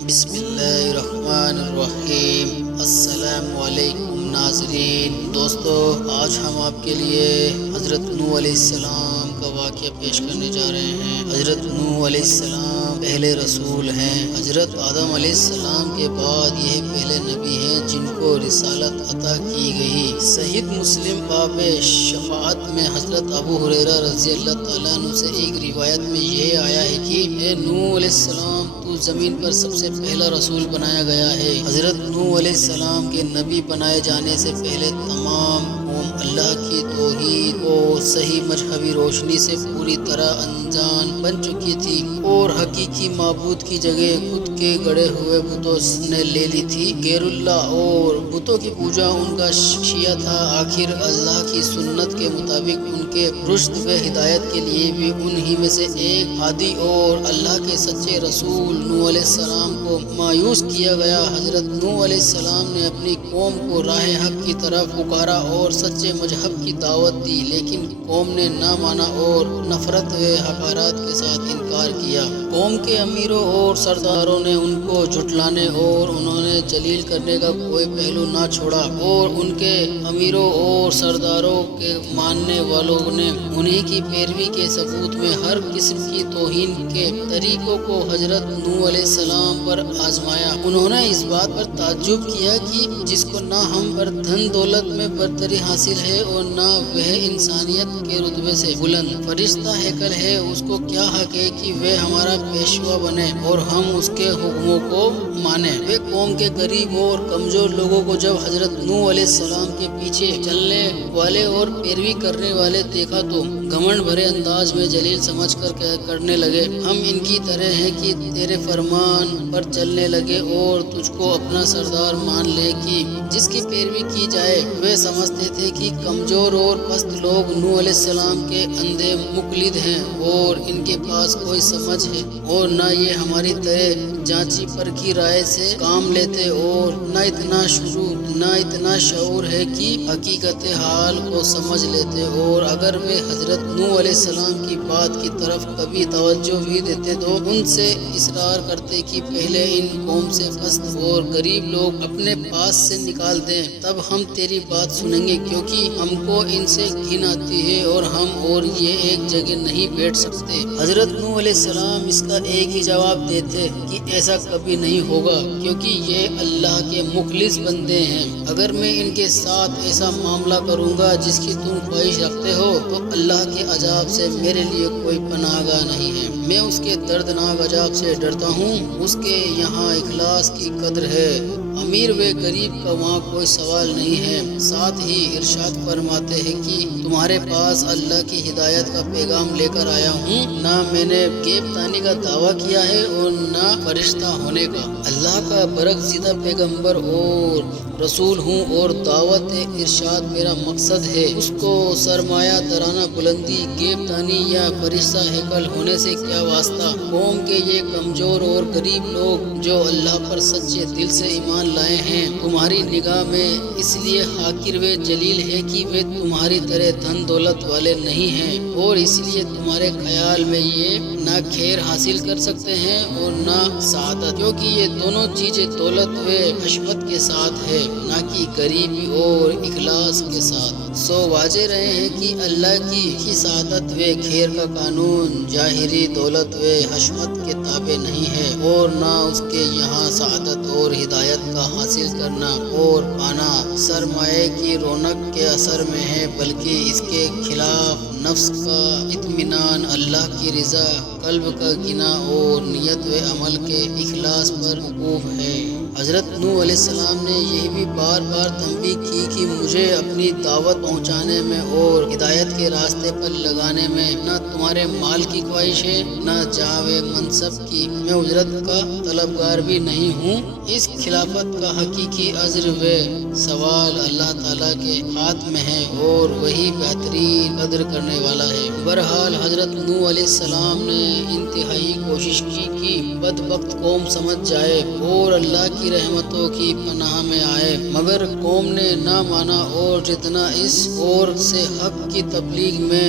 بسم اللہ الرحمن الرحیم۔ السلام علیکم ناظرین۔ دوستو، آج ہم آپ کے لیے حضرت نوح علیہ السلام کا واقعہ پیش کرنے جا رہے ہیں۔ حضرت نوح علیہ السلام پہلے رسول ہیں۔ حضرت آدم علیہ السلام کے بعد یہ پہلے نبی ہیں جن کو رسالت عطا کی گئی۔ صحیح مسلم باب شفاعت میں حضرت ابو ہریرہ رضی اللہ تعالیٰ عنہ سے ایک روایت میں یہ آیا ہے کہ اے نوح علیہ السلام، تو زمین پر سب سے پہلا رسول بنایا گیا ہے۔ حضرت نوح علیہ السلام کے نبی بنائے جانے سے پہلے تمام قوم اللہ کی توحید اور صحیح مذہبی روشنی سے پوری طرح انجان بن چکی تھی، اور حقیقی معبود کی جگہ خود کے گڑے ہوئے بتوں نے لے لی تھی۔ غیر اللہ اور بتوں کی پوجا ان کا شیعہ تھا۔ آخر اللہ کی سنت کے مطابق ان کے رشد و ہدایت کے لیے بھی انہی میں سے ایک ہادی اور اللہ کے سچے رسول نوح علیہ السلام کو مایوس کیا گیا۔ حضرت نوح علیہ السلام نے اپنی قوم کو راہ حق کی طرف پکارا اور سچے مذہب کی دعوت دی، لیکن قوم نے نہ مانا اور نفرت و حقارت کے ساتھ انکار کیا۔ قوم کے امیروں اور سرداروں نے ان کو جھٹلانے اور انہوں نے جلیل کرنے کا کوئی پہلو نہ چھوڑا، اور ان کے امیروں اور سرداروں کے ماننے والوں نے انہی کی پیروی کے ثبوت میں ہر قسم کی توہین کے طریقوں کو حضرت نوح علیہ السلام پر آزمایا۔ انہوں نے اس بات پر تعجب کیا کہ جس کو نہ ہم پر دھن دولت میں برتری حاصل ہے اور نہ وہ انسانیت کے رتبے سے بلند فرشتہ ہیکل ہے، اس کو کیا حق ہے کہ وہ ہمارا پیشوا بنے اور ہم اس کے حکموں کو مانیں۔ وہ قوم کے غریب اور کمزور لوگوں کو جب حضرت نوح علیہ السلام کے پیچھے چلنے والے اور پیروی کرنے والے دیکھا تو گھمنڈ بھرے انداز میں جلیل سمجھ کر کرنے لگے، ہم ان کی طرح ہیں کہ تیرے فرمان پر چلنے لگے اور تجھ کو اپنا سردار مان لے کہ جس کی پیروی کی جائے۔ وہ سمجھتے تھے کہ کمزور اور پست لوگ نوح علیہ السلام کے اندھے مقلد ہیں اور ان کے پاس کوئی سمجھ ہے، اور نہ یہ ہماری طرح جانچی پرکھی رائے سے کام لیتے، اور نہ اتنا شعور ہے کہ حقیقت حال کو سمجھ لیتے، اور اگر وہ حضرت نوح علیہ السلام کی بات کی طرف کبھی توجہ بھی دیتے تو ان سے اصرار کرتے کہ پہلے ان قوم سے پست اور غریب لوگ اپنے پاس سے نکال دیں، تب ہم تیری بات سنیں گے، کیونکہ ہم کو ان سے گھن آتی ہے اور ہم اور یہ ایک جگہ نہیں بیٹھ سکتے۔ حضرت نوح علیہ السلام اس کا ایک ہی جواب دیتے کہ ایسا کبھی نہیں ہوگا، کیونکہ یہ اللہ کے مخلص بندے ہیں۔ اگر میں ان کے ساتھ ایسا معاملہ کروں گا جس کی تم خواہش رکھتے ہو تو اللہ کے عذاب سے میرے لیے کوئی پناہ گاہ نہیں ہے۔ میں اس کے دردناک عذاب سے ڈرتا ہوں۔ اس کے یہاں اخلاص کی قدر ہے، امیر و غریب کا وہاں کوئی سوال نہیں ہے۔ ساتھ ہی ارشاد فرماتے ہیں کہ تمہارے پاس اللہ کی ہدایت کا پیغام لے کر آیا ہوں، نہ میں نے غیب دانی کا دعویٰ کیا ہے اور نہ فرشتہ ہونے کا۔ اللہ کا برگزیدہ پیغمبر اور رسول ہوں، اور دعوت ارشاد میرا مقصد ہے۔ اس کو سرمایہ دارانہ بلندی، غیب دانی یا فرشتہ ہیکل ہونے سے کیا واسطہ؟ قوم کے یہ کمزور اور غریب لوگ جو اللہ پر سچے دل سے ایمان لائے ہیں تمہاری نگاہ میں اس لیے حاقر و جلیل ہے کہ وہ تمہاری طرح دھن دولت والے نہیں ہیں، اور اس لیے تمہارے خیال میں یہ نہ خیر حاصل کر سکتے ہیں اور نہ سعادت، کیونکہ یہ دونوں چیزیں دولت و حشمت کے ساتھ ہے، نہ کہ غریبی اور اخلاص کے ساتھ۔ سو واضح رہے ہیں کہ اللہ کی سعادت و خیر کا قانون ظاہری دولت و حشمت کے تابع نہیں ہے، اور نہ اس کے یہاں سعادت اور ہدایت کا حاصل کرنا اور پانا سرمایہ کی رونق کے اثر میں ہے، بلکہ اس کے خلاف نفس کا اطمینان، اللہ کی رضا، قلب کا گنا اور نیت و عمل کے اخلاص پر موقوف ہے۔ حضرت نوح علیہ السلام نے یہ بھی بار بار تنبیہ کی کہ مجھے اپنی دعوت پہنچانے میں اور ہدایت کے راستے پر لگانے میں نہ تمہارے مال کی خواہش ہے، نہ جاہ و منصب کی۔ میں اجرت کا طلبگار بھی نہیں ہوں۔ اس خلافت کا حقیقی اجر و ثواب اللہ تعالیٰ کے ہاتھ میں ہے، اور وہی بہترین قدر کرنے والا ہے۔ بہرحال حضرت نوح علیہ السلام نے انتہائی کوشش کی کہ بدبخت قوم سمجھ جائے اور اللہ کی رحمتوں کی پناہ میں آئے، مگر قوم نے نہ مانا، اور جتنا اس اور سے حق کی تبلیغ میں